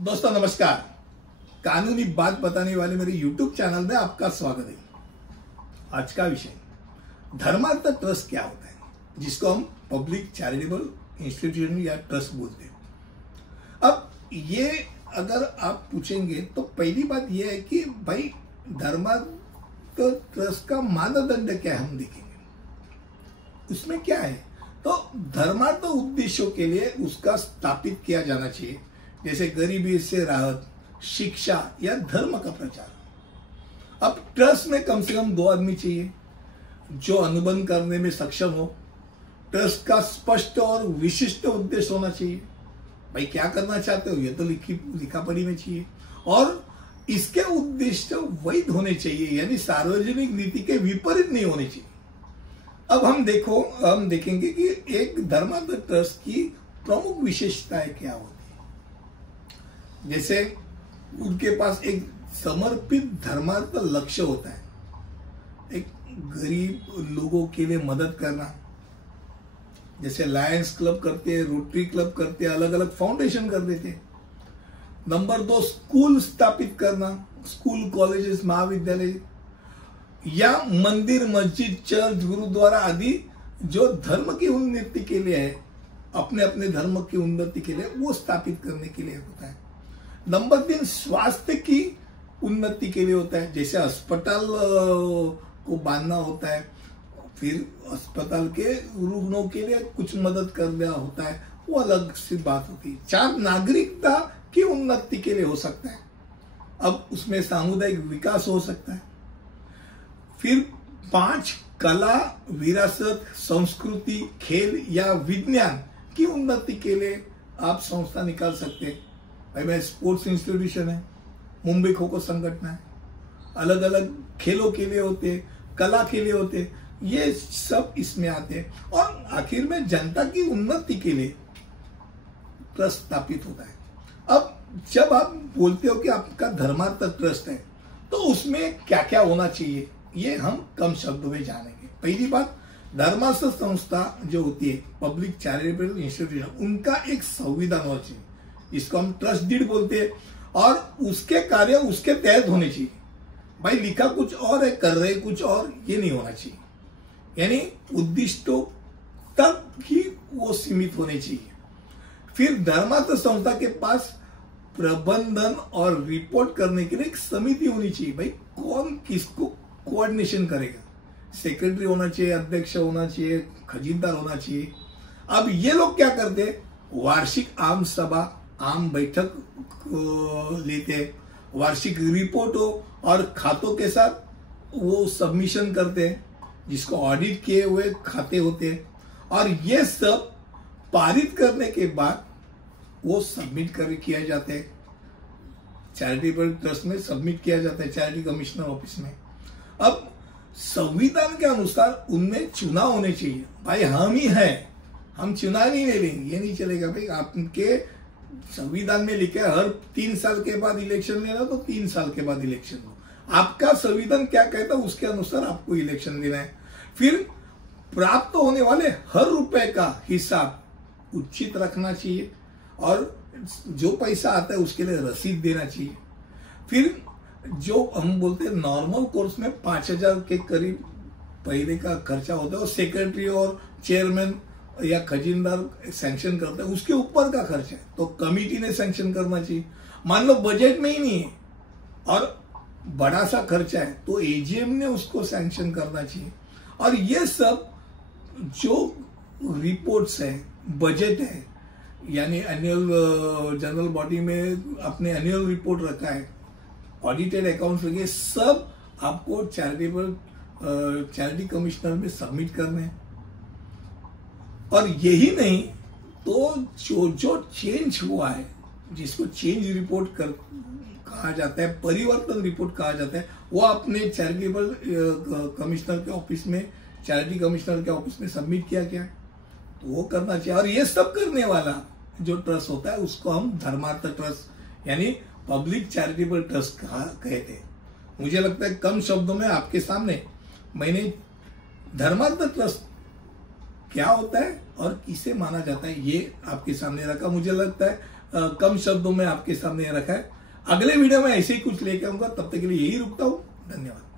दोस्तों नमस्कार। कानूनी बात बताने वाले मेरे YouTube चैनल में आपका स्वागत है। आज का विषय धर्मार्थ ट्रस्ट क्या होता है, जिसको हम पब्लिक चैरिटेबल इंस्टीट्यूशन या ट्रस्ट बोलते हैं। अब ये अगर आप पूछेंगे तो पहली बात यह है कि भाई धर्मार्थ ट्रस्ट का मानदंड क्या है, हम देखेंगे उसमें क्या है। तो धर्मार्थ उद्देश्यों के लिए उसका स्थापित किया जाना चाहिए, जैसे गरीबी से राहत, शिक्षा या धर्म का प्रचार। अब ट्रस्ट में कम से कम 2 आदमी चाहिए जो अनुबंध करने में सक्षम हो। ट्रस्ट का स्पष्ट और विशिष्ट उद्देश्य होना चाहिए। भाई क्या करना चाहते हो ये तो लिखा पढ़ी में चाहिए, और इसके उद्देश्य वैध होने चाहिए, यानी सार्वजनिक नीति के विपरीत नहीं होने चाहिए। अब हम देखेंगे कि एक धर्मार्थ ट्रस्ट की प्रमुख विशेषताएं क्या होती है। जैसे उनके पास एक समर्पित धर्मार्थ लक्ष्य होता है, एक गरीब लोगों के लिए मदद करना, जैसे लायंस क्लब करते हैं, रोटरी क्लब करते हैं, अलग अलग फाउंडेशन कर देते हैं। नंबर 2, स्कूल स्थापित करना, स्कूल, कॉलेजेस, महाविद्यालय या मंदिर, मस्जिद, चर्च, गुरुद्वारा आदि जो धर्म की उन्नति के लिए है, अपने अपने धर्म की उन्नति के लिए वो स्थापित करने के लिए होता है। नंबर 3, स्वास्थ्य की उन्नति के लिए होता है, जैसे अस्पताल को बांधना होता है, फिर अस्पताल के रुग्णों के लिए कुछ मदद करना होता है, वो अलग सी बात होती है। 4, नागरिकता की उन्नति के लिए हो सकता है, अब उसमें सामुदायिक विकास हो सकता है। फिर 5, कला, विरासत, संस्कृति, खेल या विज्ञान की उन्नति के लिए आप संस्था निकाल सकते हैं। भाई मैं स्पोर्ट्स इंस्टीट्यूशन है, मुंबई खो खो संगठन है, अलग अलग खेलों के लिए होते हैं, कला के लिए होते हैं, ये सब इसमें आते हैं। और आखिर में जनता की उन्नति के लिए ट्रस्ट स्थापित होता है। अब जब आप बोलते हो कि आपका धर्मार्थ ट्रस्ट है तो उसमें क्या क्या होना चाहिए, ये हम कम शब्दों में जानेंगे। पहली बात, धर्मार्थ संस्था जो होती है, पब्लिक चैरिटेबल इंस्टीट्यूशन, उनका एक संविधान होना चाहिए, इसको हम ट्रस्ट डीड बोलते हैं, और उसके कार्य उसके तहत होने चाहिए। भाई लिखा कुछ और है, कर रहे कुछ और, ये नहीं होना चाहिए। यानी उद्दिष्टों तक ही वो सीमित होने चाहिए। फिर धर्मार्थ संस्था के पास प्रबंधन और रिपोर्ट करने के लिए एक समिति होनी चाहिए। भाई कौन किसको कोऑर्डिनेशन करेगा, सेक्रेटरी होना चाहिए, अध्यक्ष होना चाहिए, खजीनदार होना चाहिए। अब ये लोग क्या करते हैं, वार्षिक आम सभा, आम बैठक लेते हैं, वार्षिक रिपोर्ट हो और खातों के साथ वो सबमिशन करते हैं, जिसको ऑडिट किए हुए खाते होते हैं, और ये सब पारित करने के बाद वो सबमिट किया जाते हैं चैरिटेबल ट्रस्ट में, सबमिट किया जाता है चैरिटी कमिश्नर ऑफिस में। अब संविधान के अनुसार उनमें चुनाव होने चाहिए। भाई हम ही हैं, हम चुनाव नहीं ले लेंगे, ये नहीं चलेगा। भाई आपके संविधान में लिखा है हर 3 साल के बाद इलेक्शन लेना, तो 3 साल के बाद इलेक्शन लो। आपका संविधान क्या कहता है उसके अनुसार आपको इलेक्शन लेना है। फिर प्राप्त होने वाले हर रुपए का हिसाब उचित रखना चाहिए, और जो पैसा आता है उसके लिए रसीद देना चाहिए। फिर जो हम बोलते हैं नॉर्मल कोर्स में 5,000 के करीब पहले का खर्चा होता है, और सेक्रेटरी और चेयरमैन या खजीनदार सैंक्शन करते हैं, उसके ऊपर का खर्चा है तो कमिटी ने सैंक्शन करना चाहिए। मान लो बजट में ही नहीं है और बड़ा सा खर्चा है तो एजीएम ने उसको सैंक्शन करना चाहिए। और ये सब जो रिपोर्ट्स है, बजट है, यानी एनुअल जनरल बॉडी में अपने एनुअल रिपोर्ट रखा है, ऑडिटेड अकाउंट्स लगे, सब आपको चैरिटी कमिश्नर में सबमिट करने हैं। और यही नहीं तो जो चेंज हुआ है, जिसको चेंज रिपोर्ट कहा जाता है, परिवर्तन रिपोर्ट कहा जाता है, वो अपने चैरिटेबल कमिश्नर के ऑफिस में, चैरिटी कमिश्नर के ऑफिस में सबमिट किया गया, तो वो करना चाहिए। और ये सब करने वाला जो ट्रस्ट होता है उसको हम धर्मार्थ ट्रस्ट यानी पब्लिक चैरिटेबल ट्रस्ट कहते हैं। मुझे लगता है कम शब्दों में आपके सामने मैंने धर्मार्थ ट्रस्ट क्या होता है और किसे माना जाता है ये आपके सामने रखा। मुझे लगता है कम शब्दों में आपके सामने रखा है। अगले वीडियो में ऐसे ही कुछ लेकर आऊंगा, तब तक के लिए यही रुकता हूं। धन्यवाद।